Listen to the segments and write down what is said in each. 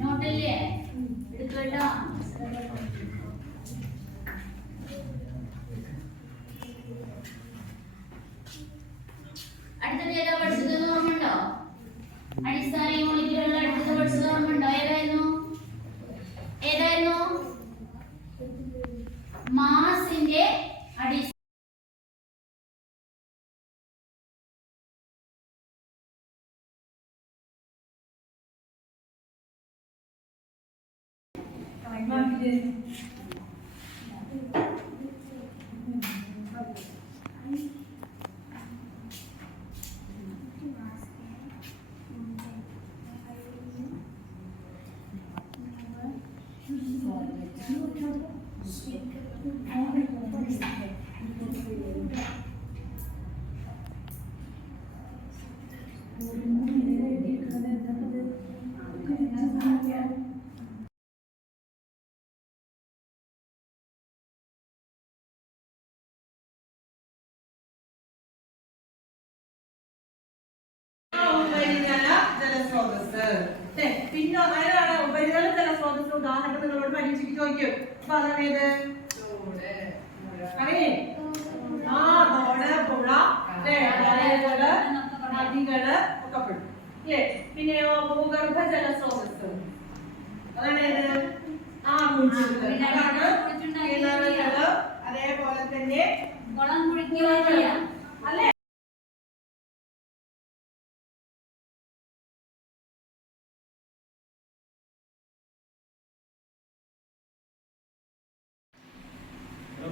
നോട്ടല്ലേ എടുക്കട്ടോ. അടുത്തത് ഏതാ പഠിച്ചത് ഓർമ്മയുണ്ടോ? അടിസ്ഥാന യൂണിറ്റിലുള്ള അടുത്തത് പഠിച്ചത് ഓർമ്മയുണ്ടോ? ഏതായിരുന്നു? മാസിന്റെ അടിസ്ഥാന പിന്നെ അതിനാണ് ഉപരിതല ജലസ്രോതസ് ഉദാഹരണം നിങ്ങളോട് പരീക്ഷയ്ക്ക് ചോദിക്കും. അപ്പൊ അതാണേത്? അറിയേ? തോട്, പുഴ, വയലുകള്, നദികള് ഒക്കെ പെടും അല്ലേ? പിന്നെയോ ഭൂഗർഭ ജലസ്രോതസ് അതാണേത്? കിണറുകള്, അതേപോലെ തന്നെ കുളം കുഴിക്കുക അല്ലേ?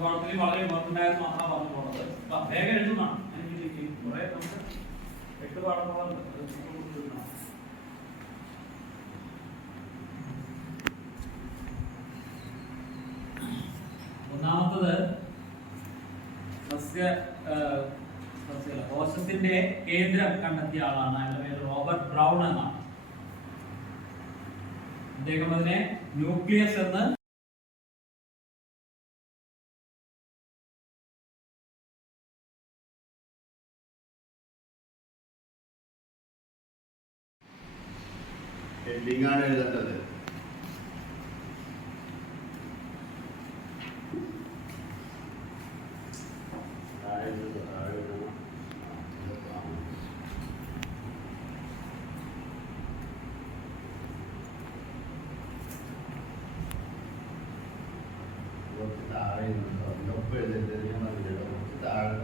പാഠത്തിൽ വളരെ ഇമ്പോർട്ടൻ്റ് ആയത് മാത്രമാണ് പറഞ്ഞു പോകുന്നത്. വേഗം എഴുതുന്നതാണ്. എനിക്ക് കുറെ നമുക്ക് 8 പാഠങ്ങളുണ്ട്. ഒന്നാമത്തത് കോശത്തിന്റെ കേന്ദ്രം കണ്ടെത്തിയ ആളാണ്. അതിന്റെ പേര് റോബർട്ട് ബ്രൗൺ എന്നാണ്. അദ്ദേഹം അതിനെ ന്യൂക്ലിയസ് എന്ന് ഹെഡിങ്ങാണ് എഴുതേണ്ടത്. താഴെ ഒപ്പം എഴുതരുത്. താഴെ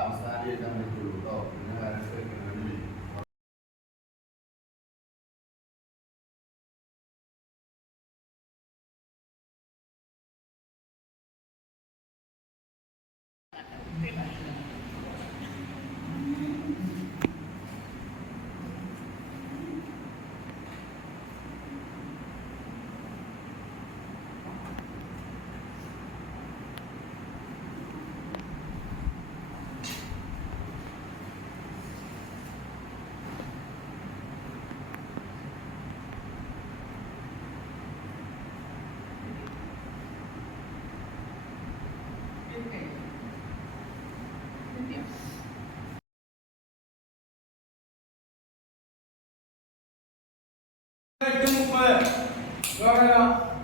അവസാനം എഴുതാൻ പറ്റുള്ളൂ കേട്ടോ. പിന്നെ വരച്ച് വെക്കണമെങ്കിൽ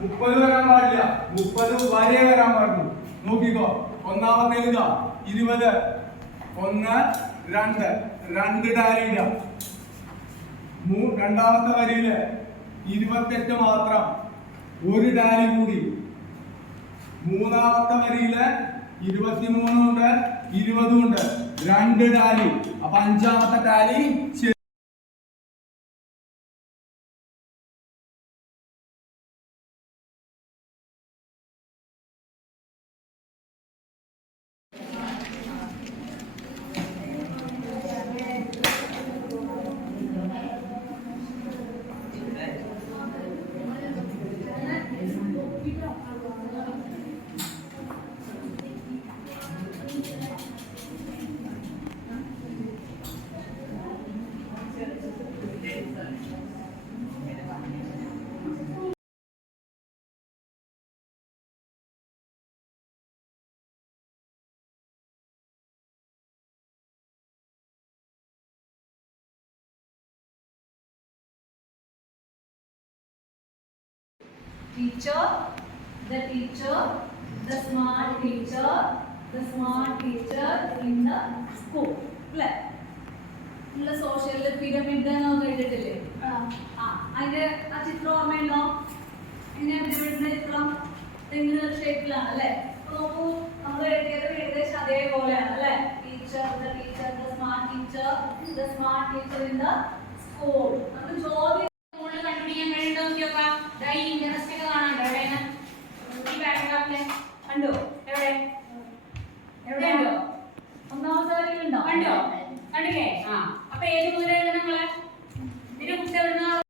മുപ്പത് വരാൻ പാടില്ല. 30 വരെ വരാൻ പാടുള്ളൂ. നോക്കിക്കോ. ഒന്നാമത്തെ ഇതാ 20. 1 2 2 ടാലിയില്ല. രണ്ടാമത്തെ വരിയില് 28 മാത്രം. 1 ടാലി കൂടി. മൂന്നാമത്തെ വരിയില് 23 ഉണ്ട്, 20 ഉണ്ട്, 2 ടാലി. അപ്പൊ അഞ്ചാമത്തെ Tally teacher, the teacher, the smart teacher, the smart teacher in the school. അല്ലേ? നമ്മള് സോഷ്യലില് പിരമിഡ് എന്ന് കേട്ടിട്ടില്ലേ? അതിന്റെ ആ ചിത്രം ഓർമ്മയുണ്ടോ? എങ്ങനെയാ പിരമിഡിന്റെ ചിത്രം? ഇങ്ങനെ ഷേപ്പിലാണ് അല്ലേ? നോക്കൂ, നമ്മൾ എഴുതിയത് ഏകദേശം അതേപോലെയാണ് അല്ലേ? Teacher, the teacher, the smart teacher in the school. നമുക്ക് ചോദ്യം സ്കൂളിൽ കണ്ടുപിടിക്കാൻ കഴിയുണ്ടോ നോക്കിയോക്കാം. ദാ ഈ ഇൻട്രസ്റ്റ് ഒക്കെ കാണാണ്ടോ എവിടെയാണ്? ഈ പാരഗ്രാഫിലെ കണ്ടോ? എവിടെ? എവിടെയുണ്ടോ? ഒന്നാമത്തെ വരിയിലുണ്ടോ? കണ്ടോ? കണ്ടില്ലേ? അപ്പൊ ഏത് മുതൽ എഴുതണം നിങ്ങളെ?